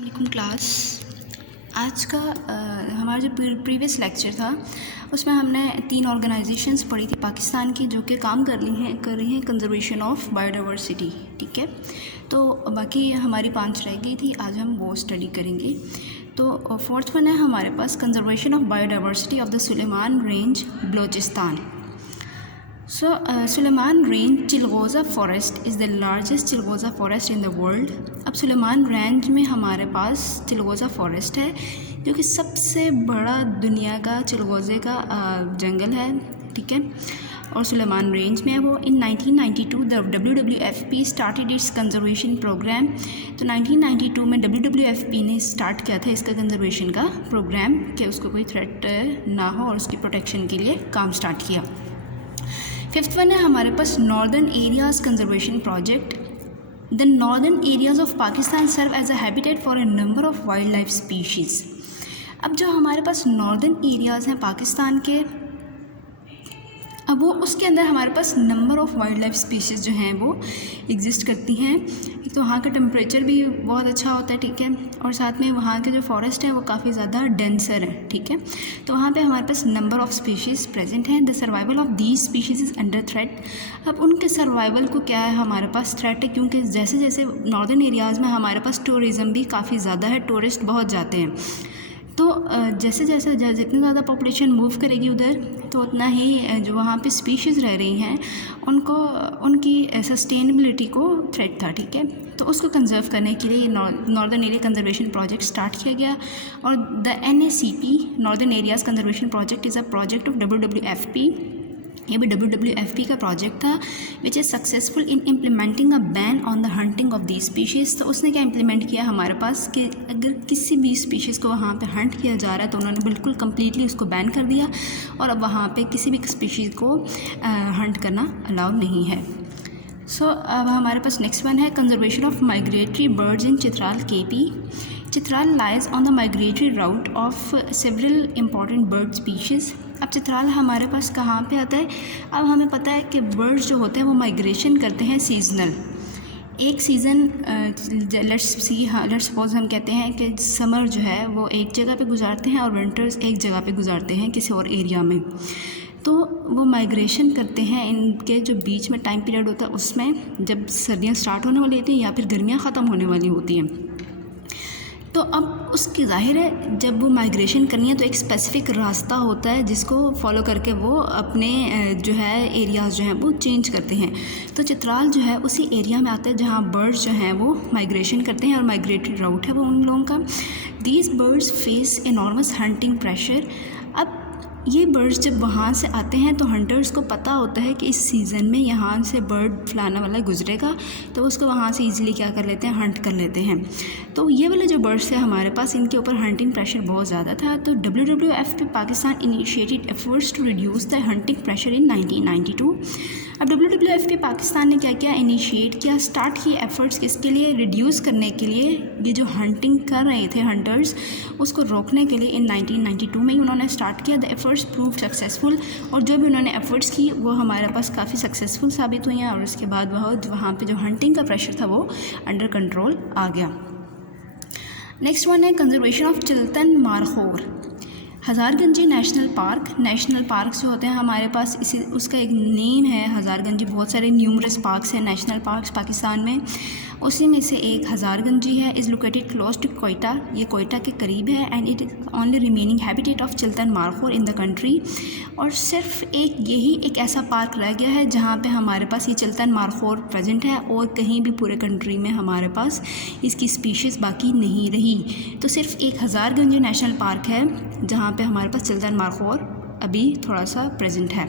वालेकुम क्लास। आज का हमारा जो प्रीवियस लेक्चर था उसमें हमने 3 ऑर्गेनाइजेशंस पढ़ी थी पाकिस्तान की जो कि काम कर रही हैं कंजर्वेशन ऑफ बायोडाइवर्सिटी। ठीक है, तो बाकी हमारी 5 रह गई थी, आज हम वो स्टडी करेंगे। तो फोर्थ वन है हमारे पास conservation of biodiversity of the Sulaiman range Balochistan. Sulaiman range chilgoza forest is the largest chilgoza forest in the world. अब सुलेमान रेंज में हमारे पास चिलगोज़ा फॉरेस्ट है जो कि सबसे बड़ा दुनिया का चिलगोज़े का जंगल है। ठीक है, और सुलेमान रेंज में है वो। In 1992 the WWFP started its conservation programme. तो 1992 में WWFP ने स्टार्ट किया था इसका कंजर्वेशन का प्रोग्राम कि उसको कोई थ्रेट ना हो और उसकी प्रोटेक्शन के लिए काम स्टार्ट किया। फिफ्थ वन है हमारे पास northern areas conservation project. The northern areas of Pakistan serve as a habitat for a number of wild life species. अब जो हमारे पास नॉर्दर्न एरियाज़ हैं पाकिस्तान के, अब वो उसके अंदर हमारे पास number of wild life species जो हैं वो एग्जिस्ट करती हैं। एक तो वहाँ का टेम्परेचर भी बहुत अच्छा होता है, ठीक है, और साथ में वहाँ के जो फॉरेस्ट है वो काफ़ी ज़्यादा डेंसर है। ठीक है, तो वहाँ पे हमारे पास नंबर ऑफ़ स्पीशीज़ प्रेजेंट हैं। The survival of these species is under threat. अब उनके सर्वाइवल को क्या है हमारे पास थ्रेट है, क्योंकि जैसे जैसे नॉर्दर्न एरियाज़ में हमारे पास टूरिज़म भी काफ़ी ज़्यादा है, टूरिस्ट बहुत जाते हैं। तो जैसे जैसे जितनी ज़्यादा पॉपुलेशन मूव करेगी उधर तो उतना ही जो वहाँ पे स्पीशीज़ रह रही हैं उनको उनकी सस्टेनेबिलिटी को थ्रेट था। ठीक है, तो उसको कंजर्व करने के लिए northern area conservation project start किया गया। और the NACP northern areas conservation project is a project of WWFP। ये भी WWFP का प्रोजेक्ट था which is successful in implementing a ban on the hunting of the species. तो उसने क्या इम्प्लीमेंट किया हमारे पास कि अगर किसी भी स्पीशीज़ को वहाँ पे हंट किया जा रहा है तो उन्होंने बिल्कुल कम्प्लीटली उसको बैन कर दिया और अब वहाँ पे किसी भी स्पीशीज़ को हंट करना अलाउ नहीं है। अब हमारे पास नेक्स्ट वन है conservation of migratory birds in Chitral KP। Chitral lies on the migratory route of several important bird species. अब चित्राल हमारे पास कहाँ पे आता है? अब हमें पता है कि बर्ड्स जो होते हैं वो माइग्रेशन करते हैं सीजनल। एक सीज़न लेट्स सपोज हम कहते हैं कि समर जो है वो एक जगह पे गुजारते हैं और विंटर्स एक जगह पे गुजारते हैं किसी और एरिया में। तो वो माइग्रेशन करते हैं, इनके जो बीच में टाइम पीरियड होता है उसमें जब सर्दियाँ स्टार्ट होने वाली होती हैं या फिर गर्मियाँ ख़त्म होने वाली होती हैं। तो अब उसकी ज़ाहिर है जब वो माइग्रेशन करनी है तो एक स्पेसिफ़िक रास्ता होता है जिसको फॉलो करके वो अपने जो है एरियाज़ जो हैं वो चेंज करते हैं। तो चित्राल जो है उसी एरिया में आता है जहाँ बर्ड्स जो हैं वो माइग्रेशन करते हैं और माइग्रेटरी राउट है वो उन लोगों का। These birds face enormous hunting pressure. अब ये बर्ड्स जब वहाँ से आते हैं तो हंटर्स को पता होता है कि इस सीज़न में यहाँ से बर्ड फलाना वाला गुजरेगा, तो उसको वहाँ से इजीली क्या कर लेते हैं, हंट कर लेते हैं। तो ये वाले जो बर्ड्स थे हमारे पास इनके ऊपर हंटिंग प्रेशर बहुत ज़्यादा था। तो WWFP Pakistan initiated efforts to reduce the hunting pressure in 1992। अब WWFP पाकिस्तान ने क्या किया, इनिशिएट किया, स्टार्ट किए एफर्ट्स किसके लिए, रिड्यूस करने के लिए। ये जो हंटिंग कर रहे थे हंटर्स उसको रोकने के लिए इन 1992 में ही उन्होंने स्टार्ट किया। द एफर्ट्स प्रूव सक्सेसफुल, और जो भी उन्होंने एफर्ट्स की वो हमारे पास काफ़ी सक्सेसफुल साबित हुई हैं और उसके बाद वहाँ पे जो हंटिंग का प्रेशर था वो अंडर कंट्रोल आ गया। नेक्स्ट वन है conservation of Chiltan markhor. Hazarganji national park जो होते हैं हमारे पास इसी उसका एक नेम है हज़ारगंजी। बहुत सारे न्यूमरस पार्क्स हैं, नेशनल पार्क्स पाकिस्तान में, उसी में से एक हज़ारगंजी है। Is located close to Quetta, ये कोयटा के करीब है। And it is only remaining habitat of Chiltan markhor in the country. और सिर्फ यही एक ऐसा पार्क रह गया है जहाँ पे हमारे पास ये चिल्तन मारखोर प्रेजेंट है और कहीं भी पूरे कंट्री में हमारे पास इसकी स्पीशीज़ बाकी नहीं रही। तो सिर्फ एक हज़ारगंज नेशनल पार्क है जहाँ पे हमारे पास चिल्तन मारखोर अभी थोड़ा सा प्रेजेंट है।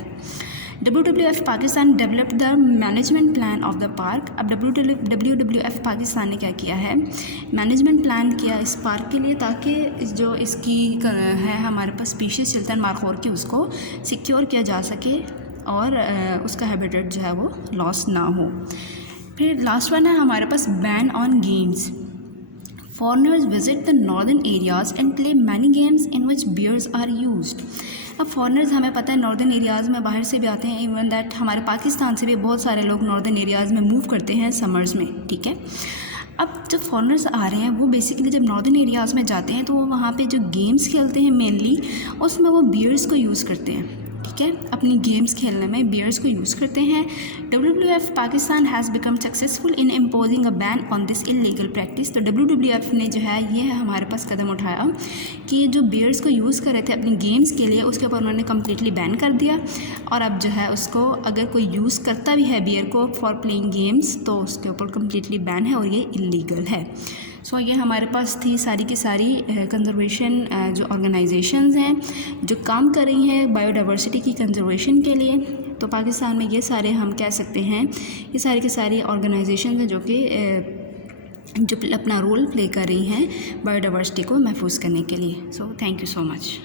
WWF Pakistan developed the management plan of the park. अब WWF पाकिस्तान ने क्या किया है, मैनेजमेंट प्लान किया इस पार्क के लिए ताकि जो इसकी है हमारे पास स्पीशीज़ चिल्तन मारखोर की उसको सिक्योर किया जा सके और उसका हैबिटेट जो है वो लॉस ना हो। फिर लास्ट वन है हमारे पास ban on games. Foreigners visit the northern areas and play many games in which bears are used। अब फॉरनर्स हमें पता है नॉर्दर्न एरियाज़ में बाहर से भी आते हैं, इवन दैट हमारे पाकिस्तान से भी बहुत सारे लोग नॉर्दर्न एरियाज़ में मूव करते हैं समर्स में। ठीक है, अब जब फॉरेनर्स आ रहे हैं वो बेसिकली जब नॉर्दर्न एरियाज़ में जाते हैं तो वो वहाँ पे जो गेम्स खेलते हैं मेनली उसमें वो बियर्स को यूज़ करते हैं, ठीक है, अपनी गेम्स खेलने में बियर्स को यूज़ करते हैं। WWF Pakistan has become successful in imposing a ban on this illegal practice. तो WWF ने जो है ये हमारे पास कदम उठाया कि जो बियर्स को यूज़ कर रहे थे अपनी गेम्स के लिए उसके ऊपर उन्होंने कम्प्लीटली बैन कर दिया, और अब जो है उसको अगर कोई यूज़ करता भी है बियर को फॉर प्लेइंग गेम्स तो उसके ऊपर कम्प्लीटली बैन है और ये इलीगल है। सो ये हमारे पास थी सारी की सारी कंजर्वेशन जो ऑर्गेनाइजेशंस हैं जो काम कर रही हैं बायोडाइवर्सिटी की कंजर्वेशन के लिए। तो पाकिस्तान में ये सारे हम कह सकते हैं ये सारी की सारी ऑर्गेनाइजेशंस हैं जो अपना रोल प्ले कर रही हैं बायोडाइवर्सिटी को महफूज करने के लिए। So thank you so much.